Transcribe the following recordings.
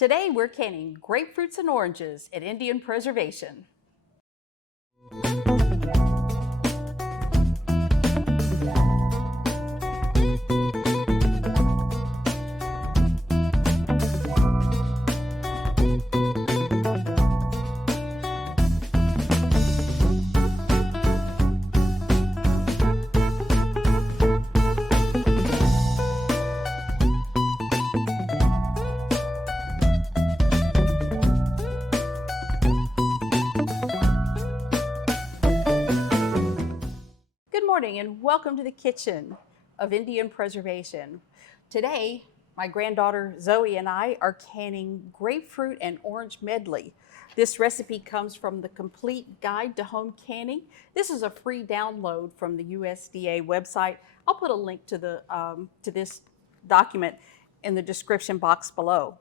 Today we're canning grapefruits and oranges at Indian Preservation. Good morning and welcome to the kitchen of Indian Preservation. Today, my granddaughter Zoe and I are canning grapefruit and orange medley. This recipe comes from the Complete Guide to Home Canning. This is a free download from the USDA website. I'll put a link to this document in the description box below.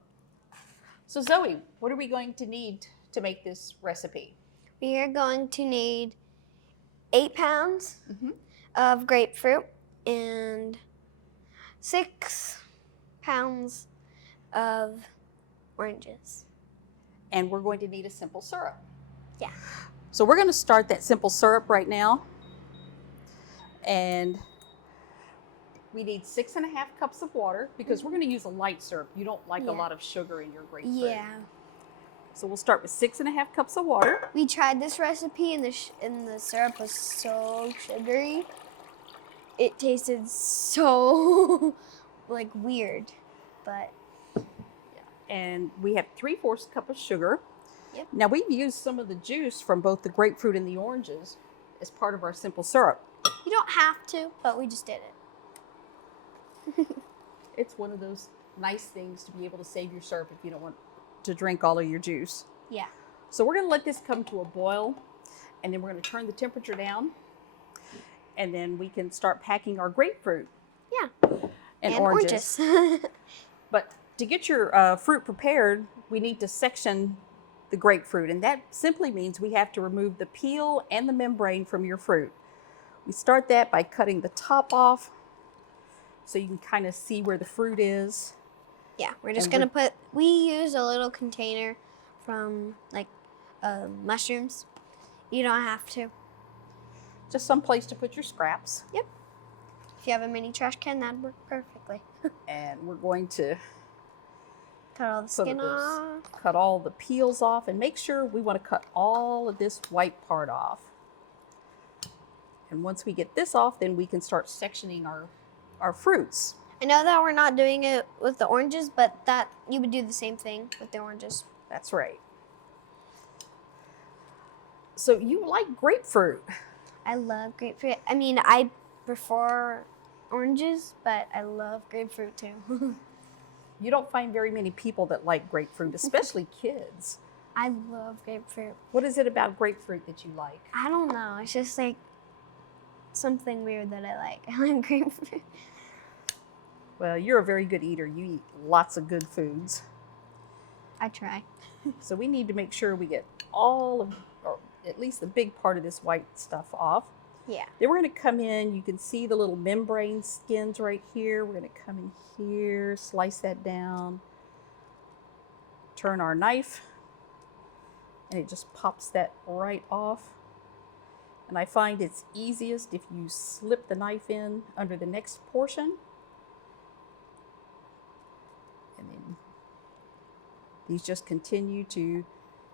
So Zoe, what are we going to need to make this recipe? We are going to need 8 pounds of grapefruit and 6 pounds of oranges. And we're going to need a simple syrup. Yeah. So we're going to start that simple syrup right now. And we need 6.5 cups of water because we're going to use a light syrup. You don't like a lot of sugar in your grapefruit. Yeah. So we'll start with 6.5 cups of water. We tried this recipe and the syrup was so sugary. It tasted so like weird, but and we have 3/4 cup of sugar. Yep. Now we've used some of the juice from both the grapefruit and the oranges as part of our simple syrup. You don't have to, but we just did it. It's one of those nice things to be able to save your syrup if you don't want to drink all of your juice. Yeah. So we're going to let this come to a boil, and then we're going to turn the temperature down, and then we can start packing our grapefruit. Yeah. And oranges. But to get your fruit prepared, we need to section the grapefruit, and that simply means we have to remove the peel and the membrane from your fruit. We start that by cutting the top off so you can kind of see where the fruit is. Yeah, we're just going to we use a little container from like mushrooms. You don't have to. Just some place to put your scraps. Yep. If you have a mini trash can, that'd work perfectly. And we're going to cut all the skin off. Cut all the peels off, and make sure we want to cut all of this white part off. And once we get this off, then we can start sectioning our fruits. I know that we're not doing it with the oranges, but that you would do the same thing with the oranges. That's right. So you like grapefruit? I love grapefruit. I mean, I prefer oranges, but I love grapefruit too. You don't find very many people that like grapefruit, especially kids. I love grapefruit. What is it about grapefruit that you like? I don't know. It's just like something weird that I like. I like grapefruit. Well, you're a very good eater. You eat lots of good foods. I try. So we need to make sure we get all of, or at least the big part of this white stuff off. Yeah. Then we're going to come in. You can see the little membrane skins right here. We're going to come in here, slice that down, turn our knife, and it just pops that right off. And I find it's easiest if you slip the knife in under the next portion. And then these just continue to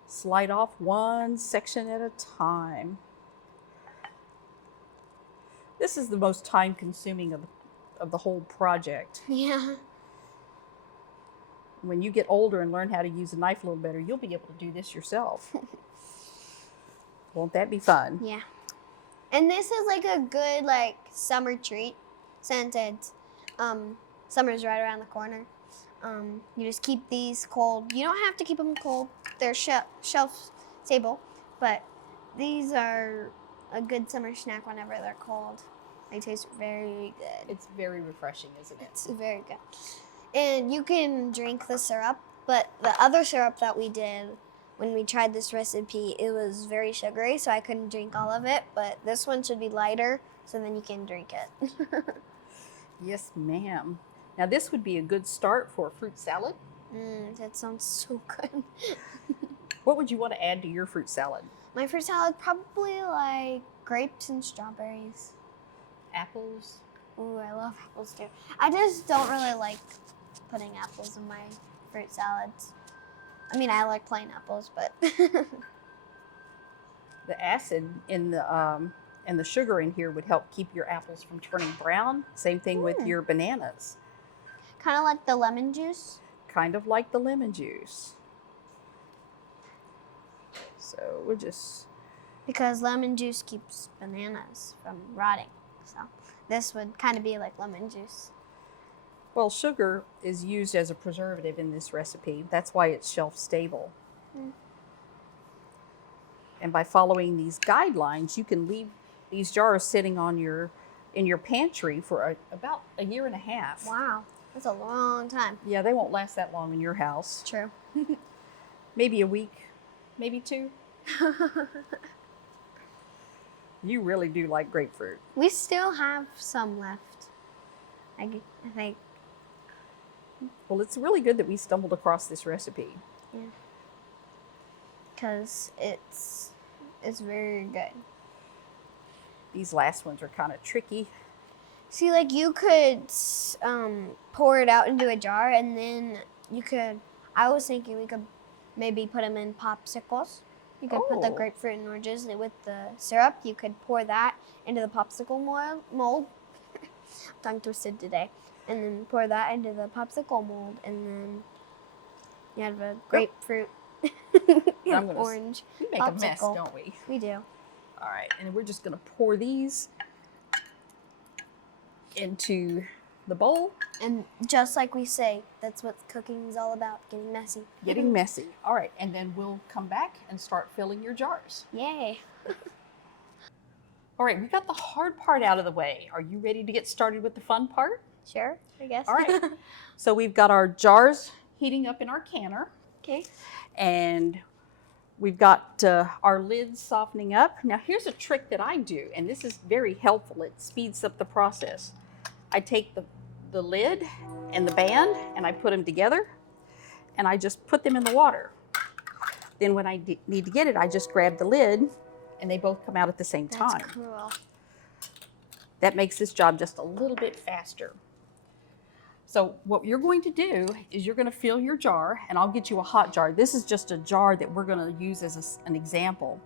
slide off one section at a time. This is the most time-consuming of the whole project. Yeah. When you get older and learn how to use a knife a little better, you'll be able to do this yourself. Won't that be fun? Yeah. And this is like a good like summer treat since it's summer's right around the corner. You just keep these cold. You don't have to keep them cold. They're shelf stable, but these are a good summer snack whenever they're cold. They taste very good. It's very refreshing, isn't it? It's very good. And you can drink the syrup, but the other syrup that we did when we tried this recipe, it was very sugary, so I couldn't drink all of it, but this one should be lighter, so then you can drink it. Yes, ma'am. Now this would be a good start for a fruit salad. That sounds so good. What would you want to add to your fruit salad? My fruit salad, probably like grapes and strawberries. Apples? Ooh, I love apples too. I just don't really like putting apples in my fruit salads. I mean, I like plain apples, but The acid in the and the sugar in here would help keep your apples from turning brown. Same thing with your bananas. kind of like the lemon juice. Kind of like the lemon juice. So we'll just... Because lemon juice keeps bananas from rotting. So this would kind of be like lemon juice. Well, sugar is used as a preservative in this recipe. That's why it's shelf stable. And by following these guidelines, you can leave these jars sitting on in your pantry for about a year and a half. Wow, that's a long time. Yeah, they won't last that long in your house. True. Maybe a week, maybe 2. You really do like grapefruit. We still have some left. I think. Well, it's really good that we stumbled across this recipe. Yeah. Because it's very good. These last ones are kind of tricky. See, like you could pour it out into a jar, and then you could. I was thinking we could maybe put them in popsicles. You could put the grapefruit and oranges with the syrup. You could pour that into the popsicle mold. Tongue twisted today. And then pour that into the popsicle mold, and then you have a grapefruit and orange We make popsicle. a mess, don't we? We do. All right, and we're just going to pour these into the bowl. And just like we say, that's what cooking is all about, getting messy. Getting messy. All right, and then we'll come back and start filling your jars. Yay. All right, we got the hard part out of the way. Are you ready to get started with the fun part? Sure, I guess. All right. So we've got our jars heating up in our canner. Okay. And we've got our lids softening up. Now here's a trick that I do, and this is very helpful. It speeds up the process. I take the lid and the band and I put them together and I just put them in the water. Then when I need to get it, I just grab the lid and they both come out at the same time. That's cool. That makes this job just a little bit faster. So what you're going to do is you're going to fill your jar, and I'll get you a hot jar. This is just a jar that we're going to use as an example.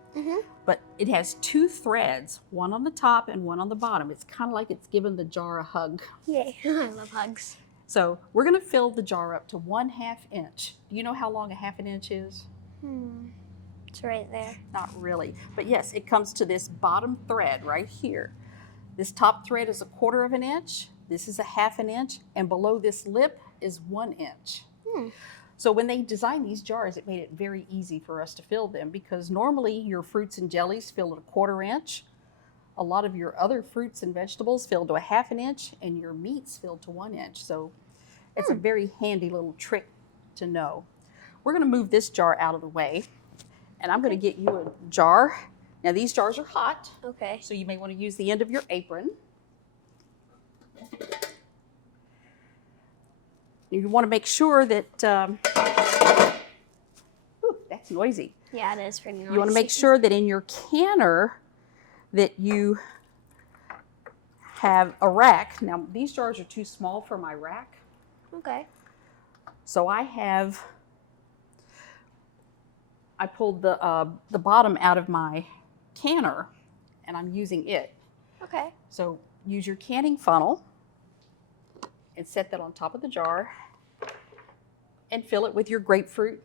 But it has 2 threads, one on the top and one on the bottom. It's kind of like it's giving the jar a hug. Yay, I love hugs. So we're going to fill the jar up to 1/2 inch. Do you know how long a 1/2 inch is? It's right there. Not really. But yes, it comes to this bottom thread right here. This top thread is 1/4 inch. This is 1/2 inch, and below this lip is 1 inch. So when they designed these jars, it made it very easy for us to fill them, because normally your fruits and jellies fill at 1/4 inch. A lot of your other fruits and vegetables fill to 1/2 inch, and your meats fill to 1 inch. So it's a very handy little trick to know. We're going to move this jar out of the way, and I'm going to get you a jar. Now these jars are hot, Okay. so you may want to use the end of your apron. You want to make sure that, ooh, that's noisy. Yeah, it is pretty noisy. You want to make sure that in your canner that you have a rack. Now these jars are too small for my rack. Okay. So I pulled the bottom out of my canner and I'm using it. Okay. So use your canning funnel and set that on top of the jar and fill it with your grapefruit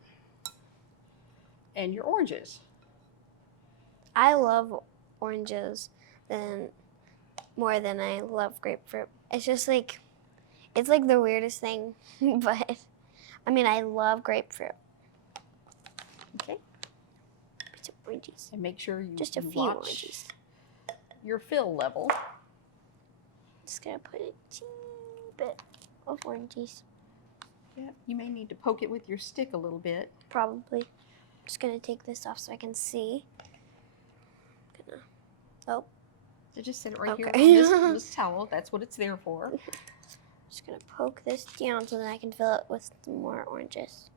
and your oranges. I love oranges more than I love grapefruit. It's just like, it's like the weirdest thing, but I mean, I love grapefruit. Okay. Put some oranges. And make sure you Just a you few watch oranges. your fill level. Just gonna put a teeny bit of oranges. Yeah, you may need to poke it with your stick a little bit. Probably. Just gonna take this off so I can see. Oh. So just set it right Okay. here on this towel. That's what it's there for. Just gonna poke this down so that I can fill it with some more oranges.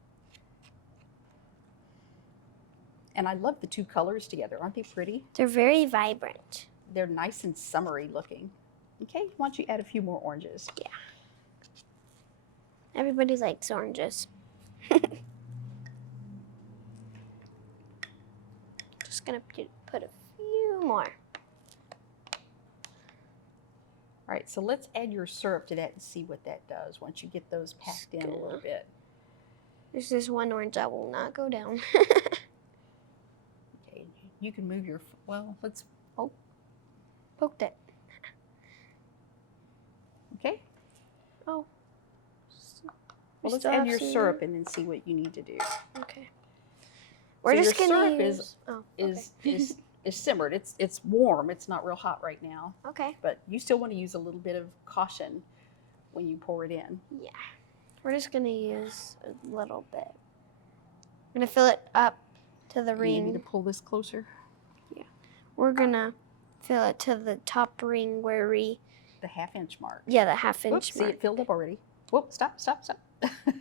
And I love the two colors together. Aren't they pretty? They're very vibrant. They're nice and summery looking. Okay, why don't you add a few more oranges? Yeah. Everybody likes oranges. Just gonna put a few more. All right, so let's add your syrup to that and see what that does once you get those packed in a little bit. There's this one orange that will not go down. Okay, you can move your, well, let's, Poked it. okay. Oh. Well, let's add your syrup in and see what you need to do. Okay. We're so just your gonna syrup use... is simmered. It's warm. It's not real hot right now. Okay. But you still want to use a little bit of caution when you pour it in. Yeah. We're just gonna use a little bit. I'm gonna fill it up to the ring. You need to pull this closer. Yeah. We're gonna fill it to the top ring where we... The half-inch mark. Yeah, the half-inch Whoops, mark. see, it filled up already. Whoop, stop.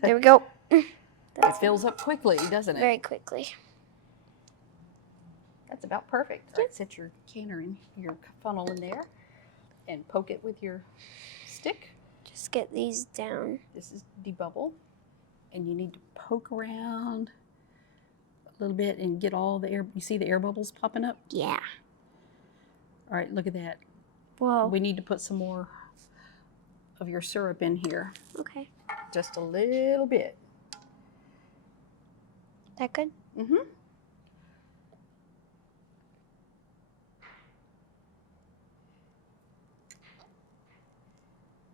There we go. It fills up quickly, doesn't it? Very quickly. That's about perfect. All right, set your canner in, your funnel in there, and poke it with your stick. Just get these down. This is debubble, and you need to poke around a little bit and get all the air. You see the air bubbles popping up? Yeah. All right, look at that. Whoa. We need to put some more of your syrup in here. Okay. Just a little bit. That good? Mm-hmm.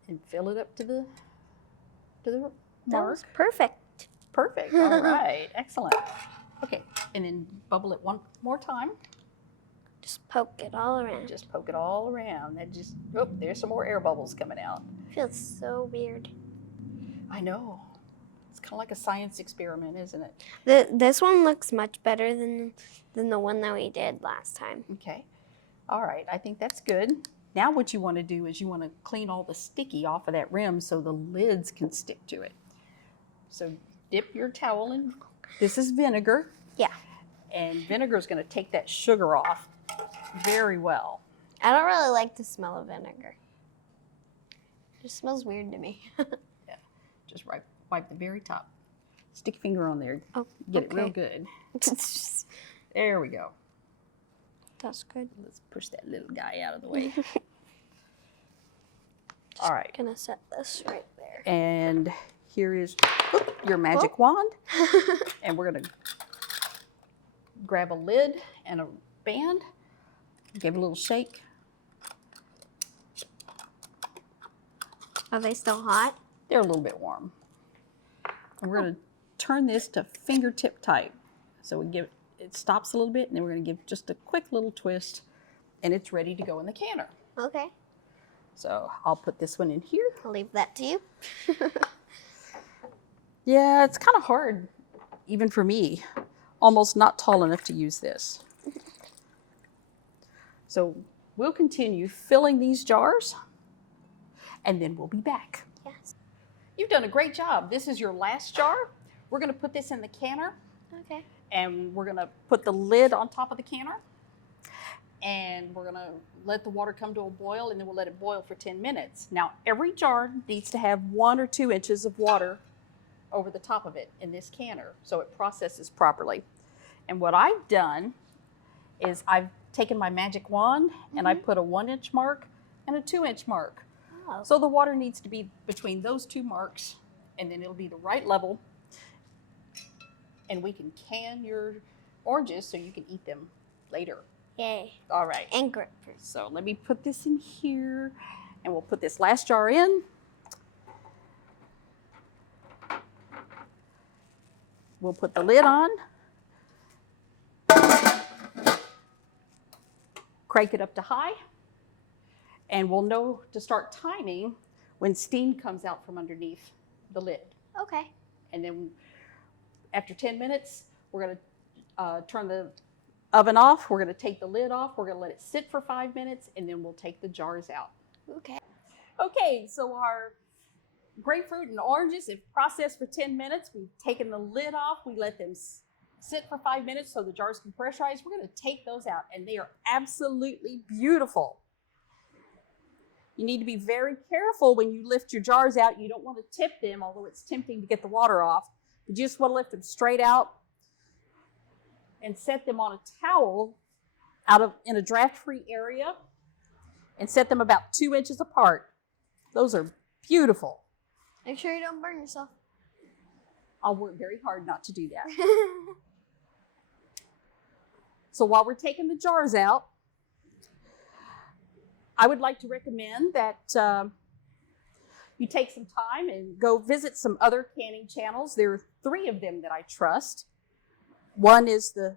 And fill it up to the That mark. was perfect. Perfect. All right. Excellent. Okay. And then bubble it one more time. Just poke it all around. Just poke it all around. That just, oh, there's some more air bubbles coming out. Feels so weird. I know. It's kind of like a science experiment, isn't it? This one looks much better than the one that we did last time. Okay. All right. I think that's good. Now what you want to do is you want to clean all the sticky off of that rim so the lids can stick to it. So dip your towel in. This is vinegar. Yeah. And vinegar is going to take that sugar off very well. I don't really like the smell of vinegar. It just smells weird to me. Yeah. Just wipe the very top. Stick your finger on there. Oh, Get it real good. There we go. That's good. Let's push that little guy out of the way. All right. Gonna set this right there. And here is your magic wand. And we're going to grab a lid and a band. Give it a little shake. Are they still hot? They're a little bit warm. And we're going to turn this to fingertip tight. So we give it stops a little bit, and then we're going to give just a quick little twist, and it's ready to go in the canner. Okay. So I'll put this one in here. I'll leave that to you. Yeah, it's kind of hard, even for me. Almost not tall enough to use this. So we'll continue filling these jars, and then we'll be back. Yes. You've done a great job. This is your last jar. We're going to put this in the canner. Okay. And we're going to put the lid on top of the canner. And we're going to let the water come to a boil, and then we'll let it boil for 10 minutes. Now, every jar needs to have 1 or 2 inches of water over the top of it in this canner so it processes properly. And what I've done is I've taken my magic wand and I put a 1-inch mark and a 2-inch mark. Oh. So the water needs to be between those 2 marks, and then it'll be the right level. And we can can your oranges so you can eat them later. Yay. All right. And grapefruit. So let me put this in here, and we'll put this last jar in. We'll put the lid on. Crank it up to high. And we'll know to start timing when steam comes out from underneath the lid. Okay. And then after 10 minutes, we're going to turn the oven off. We're going to take the lid off. We're going to let it sit for 5 minutes, and then we'll take the jars out. Okay. Okay, so our grapefruit and oranges, if processed for 10 minutes, we've taken the lid off. We let them sit for 5 minutes so the jars can pressurize. We're going to take those out, and they are absolutely beautiful. You need to be very careful when you lift your jars out. You don't want to tip them, although it's tempting to get the water off. But you just want to lift them straight out and set them on a towel in a draft-free area and set them about 2 inches apart. Those are beautiful. Make sure you don't burn yourself. I'll work very hard not to do that. So while we're taking the jars out, I would like to recommend that you take some time and go visit some other canning channels. There are 3 of them that I trust. One is the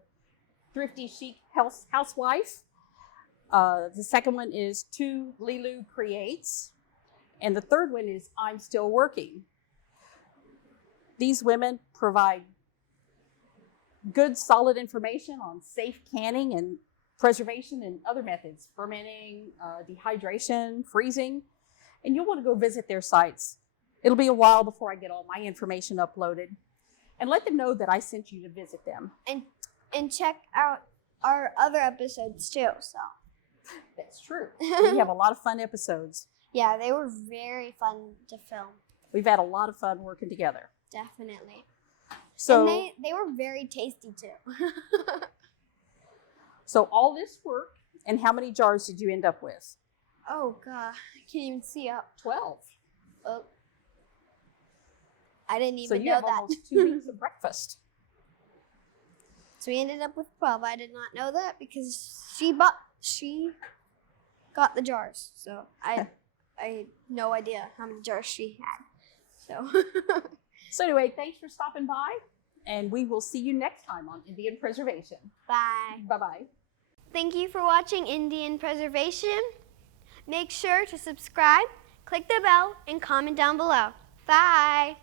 Thrifty Chic Housewife. The second one is Two Lilu Creates. And the third one is I'm Still Working. These women provide good, solid information on safe canning and preservation and other methods, fermenting, dehydration, freezing, and you'll want to go visit their sites. It'll be a while before I get all my information uploaded, and let them know that I sent you to visit them. And check out our other episodes too. So that's true. We have a lot of fun episodes. Yeah, they were very fun to film. We've had a lot of fun working together. Definitely. So and they were very tasty too. So all this work, and how many jars did you end up with? Oh, God. I can't even see up. 12. Oh. I didn't even so you know have that. Almost 2 weeks of breakfast. So we ended up with 12. I did not know that because she got the jars. So I had no idea how many jars she had. So anyway, thanks for stopping by, and we will see you next time on Indian Preservation. Bye. Bye-bye. Thank you for watching Indian Preservation. Make sure to subscribe, click the bell, and comment down below. Bye.